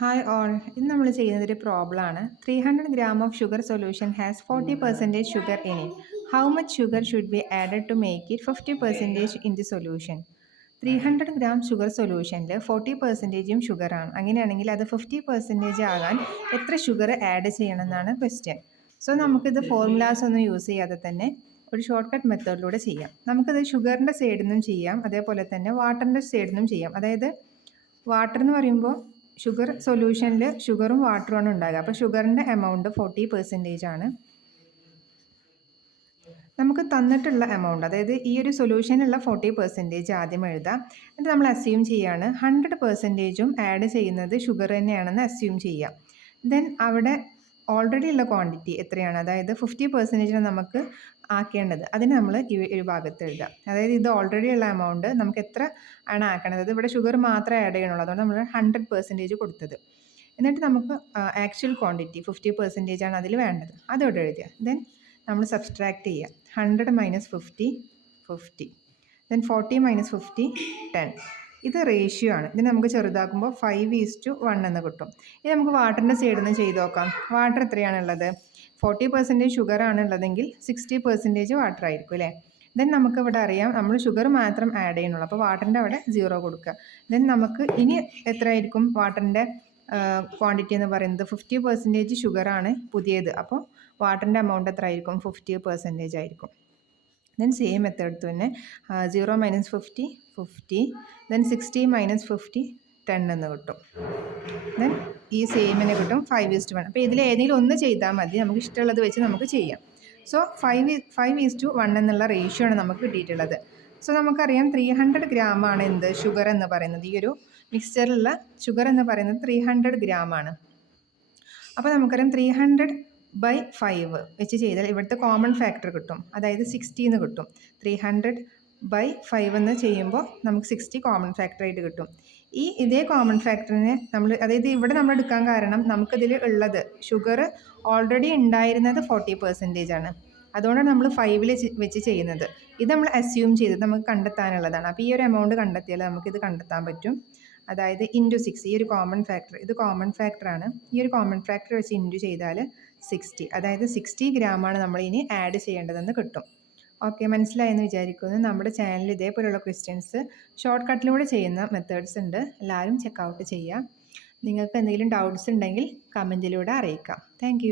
Hi all, ഇന്ന് നമ്മൾ ചെയ്യുന്നത് ഒരു പ്രോബ്ലം ആണ്. 300 gram of sugar solution has 40% sugar in it. How much sugar should be added to make it 50% in the solution? 300 gram sugar solutionൽ 40%ഉം ഷുഗറാണ്. അങ്ങനെയാണെങ്കിൽ അത് 50% ആകാൻ എത്ര ഷുഗർ ആഡ് ചെയ്യണം എന്നാണ് ക്വസ്റ്റ്യൻ. സോ നമുക്കിത് ഫോർമുലാസ് ഒന്നും യൂസ് ചെയ്യാതെ തന്നെ ഒരു ഷോർട്ട് കട്ട് മെത്തേഡിലൂടെ ചെയ്യാം. നമുക്കത് ഷുഗറിൻ്റെ സൈഡിൽ നിന്നും ചെയ്യാം, അതേപോലെ തന്നെ വാട്ടറിൻ്റെ സൈഡിൽ നിന്നും ചെയ്യാം. അതായത് വാട്ടർ എന്ന് പറയുമ്പോൾ ഷുഗർ സൊല്യൂഷനിൽ ഷുഗറും വാട്ടറുമാണ് ഉണ്ടാകുക. അപ്പോൾ ഷുഗറിൻ്റെ എമൗണ്ട് 40% ആണ്. നമുക്ക് തന്നിട്ടുള്ള എമൗണ്ട്, അതായത് ഈ ഒരു സൊല്യൂഷനുള്ള 40% ആദ്യം എഴുതാം. എന്നിട്ട് നമ്മൾ അസ്യൂം ചെയ്യുകയാണ് 100%ഉം ആഡ് ചെയ്യുന്നത് ഷുഗർ തന്നെയാണെന്ന് അസ്യൂം ചെയ്യാം. ദെൻ അവിടെ ഓൾറെഡി ഉള്ള ക്വാണ്ടിറ്റി എത്രയാണ്, അതായത് 50% നമുക്ക് ആക്കേണ്ടത്, അതിന് നമ്മൾ ഈ ഒരു ഭാഗത്ത് എഴുതാം. അതായത് ഇത് ഓൾറെഡി ഉള്ള എമൗണ്ട് നമുക്ക് എത്ര ആണ് ആക്കേണ്ടത്, അത് ഇവിടെ ഷുഗർ മാത്രമേ ആഡ് ചെയ്യണുള്ളൂ, അതുകൊണ്ട് നമ്മൾ 100% കൊടുത്തത്. എന്നിട്ട് നമുക്ക് ആക്ച്വൽ ക്വാണ്ടിറ്റി 50% ആണ് അതിൽ വേണ്ടത്, അതോടെ എഴുതുക. ദെൻ നമ്മൾ സബ്സ്ട്രാക്ട് ചെയ്യുക. 100 - 50 50, ദെൻ 40 - 50 10. ഇത് റേഷ്യോ ആണ്. ഇത് നമുക്ക് ചെറുതാക്കുമ്പോൾ 5:1 എന്ന് കിട്ടും. ഇനി നമുക്ക് വാട്ടറിൻ്റെ സൈഡിൽ നിന്ന് ചെയ്ത് നോക്കാം. വാട്ടർ എത്രയാണുള്ളത്? 40% ഷുഗറാണ് ഉള്ളതെങ്കിൽ 60% വാട്ടർ ആയിരിക്കും അല്ലേ. ദെൻ നമുക്ക് ഇവിടെ അറിയാം നമ്മൾ ഷുഗർ മാത്രം ആഡ് ചെയ്യണുള്ളൂ, അപ്പോൾ വാട്ടറിൻ്റെ അവിടെ 0 കൊടുക്കുക. ദെൻ നമുക്ക് ഇനി എത്രയായിരിക്കും വാട്ടറിൻ്റെ ക്വാണ്ടിറ്റി എന്ന് പറയുന്നത്? 50% ഷുഗറാണ് പുതിയത്, അപ്പോൾ വാട്ടറിൻ്റെ എമൗണ്ട് എത്ര ആയിരിക്കും? 50% ആയിരിക്കും. ദെൻ സെയിം മെത്തേഡ് തന്നെ 0 - 50 50, ദെൻ 60 - 50 10 എന്ന് കിട്ടും. ദെൻ ഈ സെയിമിന് കിട്ടും 5:1. അപ്പോൾ ഇതിൽ ഏതെങ്കിലും ഒന്ന് ചെയ്താൽ മതി, നമുക്ക് ഇഷ്ടമുള്ളത് വെച്ച് നമുക്ക് ചെയ്യാം. സോ 5:1 എന്നുള്ള റേഷ്യോ ആണ് നമുക്ക് കിട്ടിയിട്ടുള്ളത്. സോ നമുക്കറിയാം 300 gram ആണ് എന്ത് ഷുഗർ എന്ന് പറയുന്നത്. ഈ ഒരു മിക്സ്ചറിലുള്ള ഷുഗർ എന്ന് പറയുന്നത് 300 gram ആണ്. അപ്പോൾ നമുക്കറിയാം 300/5 വെച്ച് ചെയ്താൽ ഇവിടുത്തെ കോമൺ ഫാക്ടർ കിട്ടും, അതായത് 60 എന്ന് കിട്ടും. 300/5 എന്ന് ചെയ്യുമ്പോൾ നമുക്ക് 60 കോമൺ ഫാക്ടറായിട്ട് കിട്ടും. ഇതേ കോമൺ ഫാക്ടറിനെ നമ്മൾ, അതായത് ഇവിടെ നമ്മൾ എടുക്കാൻ കാരണം നമുക്കിതിൽ ഉള്ളത് ഷുഗർ ഓൾറെഡി ഉണ്ടായിരുന്നത് 40% ആണ്, അതുകൊണ്ടാണ് നമ്മൾ 5 വെച്ച് ചെയ്യുന്നത്. ഇത് നമ്മൾ അസ്യൂം ചെയ്ത് നമുക്ക് കണ്ടെത്താനുള്ളതാണ്. അപ്പോൾ ഈ ഒരു എമൗണ്ട് കണ്ടെത്തിയാൽ നമുക്കിത് കണ്ടെത്താൻ പറ്റും. അതായത് ഇൻറ്റു 6, ഈ ഒരു കോമൺ ഫാക്ടർ, ഇത് കോമൺ ഫാക്ടറാണ്. ഈ ഒരു കോമൺ ഫാക്ടർ വെച്ച് ഇൻറ്റു ചെയ്താൽ 60, അതായത് 60 ഗ്രാമാണ് നമ്മൾ ഇനി ആഡ് ചെയ്യേണ്ടതെന്ന് കിട്ടും. ഓക്കെ, മനസ്സിലായെന്ന് വിചാരിക്കുന്നു. നമ്മുടെ ചാനലിൽ ഇതേപോലെയുള്ള ക്വസ്റ്റ്യൻസ് ഷോർട്ട് കട്ടിലൂടെ ചെയ്യുന്ന മെത്തേഡ്സ് ഉണ്ട്, എല്ലാവരും ചെക്കൗട്ട് ചെയ്യുക. നിങ്ങൾക്ക് എന്തെങ്കിലും ഡൗട്ട്സ് ഉണ്ടെങ്കിൽ കമൻറ്റിലൂടെ അറിയിക്കാം. താങ്ക്